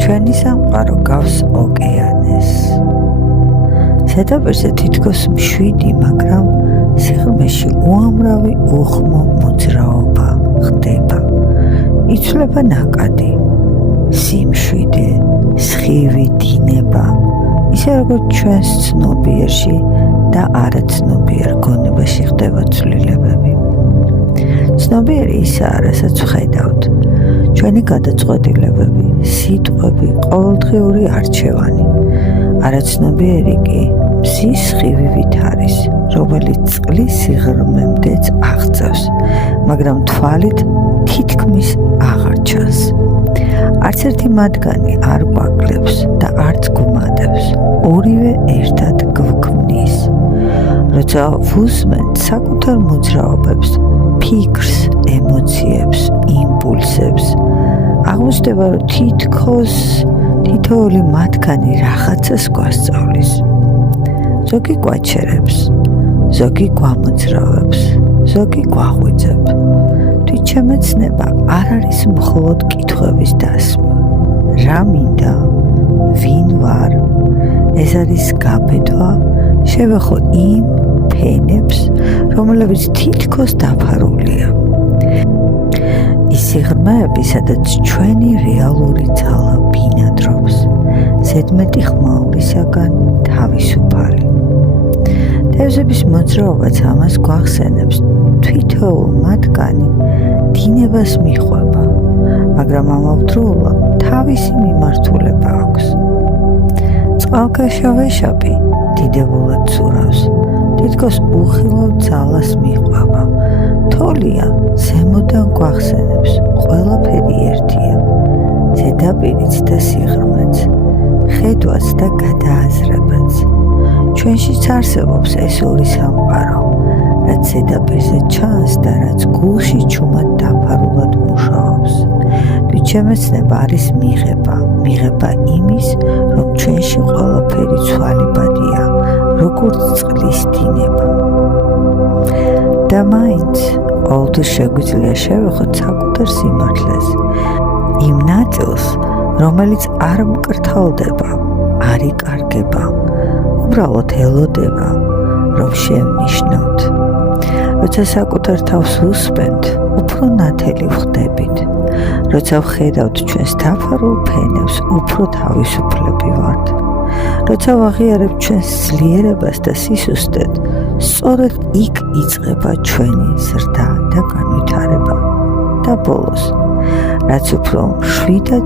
ჩვენი სამყარო გავს ოკეანეს. ზედაპირზე თითქოს მშვიდი, მაგრამ სიღრმეში უამრავი უხმო მოძრაობა ხდება. იცვლება ნაკადი, სიმშვიდე, სხივი, დინება, ისე როგორც ჩვენს ცნობიერში და არაცნობიერ გონებაში ხდება ცვლილებები. ცნობიერი ისაა, რასაც ვხედავთ, ჩვენი გადაწყვეტილებები, სიტყვები, ყოველდღიური არჩევანი. არაცნობიერი კი მზის სხივივით არის, რომელიც წყლის სიღრმემდეც აღწევს, მაგრამ თვალით თითქმის აღარ ჩანს. არც ერთი მათგანი არ გვაკლებს და არც გვმატებს, ორივე ერთად გვქმნის. როცა ვუსმენთ საკუთარ მოძრაობებს, ფიქრს, ემოციებს, იმპულსებს, აღმოჩნდება, რომ თითქოს თითოეული მათგანი რაღაცას გვასწავლის. ზოგი გვაჩერებს, ზოგი გვამოძრავებს, ზოგი გვაღვიძებ. თვითშემეცნება არ არის მხოლოდ კითხვების დასმა. რა მინდა? ვინ ვარ? ეს არის გაბედვა შევეხო იმ ფენებს, რომლებიც თითქოს დაფარულია. ის სიღრმეები, სადაც ჩვენი რეალური ძალა ბინადრობს, ზედმეტი ხმაურისაგან თავისუფალი. თევზების მოძრაობაც ამას გვახსენებს, თითოეულ მათგანი დინებას მიჰყვება, მაგრამ ამავდროულად თავისი მიმართულება აქვს. წყალქვეშა ვეშაპი დიდებულად ცურავს, თითქოს უხილავ ძალას მიჰყვება. თოლია ზემოდან გვახსენებს, ყველაფერი ერთია, ზედაპირიც და სიღრმეც, ხედვაც და გადააზრებაც. ჩვენშიც არსებობს ეს ორი სამყარო, რაც ზედაპირზე ჩანს და რაც გულში ჩუმად დაფარულად მუშაობს. თვითშემეცნება არის მიღება იმის, რომ ჩვენში ყველაფერი ცვალებადია, როგორც წყლის დინება. და მაინც ყოველთვის შეგვიძლია შევეხოთ საკუთარ სიმართლეს, იმ ნაწილს, რომელიც არ მკრთალდება, არ იკარგება, უბრალოდ ელოდება, რომ შევნიშნოთ. როცა საკუთარ თავს ვუსმენთ, უფრო ნათელი ვხდებით. როცა ვხედავთ ჩვენს დაფარულ ფენებს, უფრო თავისუფლები ვართ. როცა ვაღიარებთ ჩვენს ძლიერებას და სისუსტეთ, სწორედ იქ იწყება ჩვენი ზრდა და განვითარება. და ბოლოს, რაც უფრო მშვიდად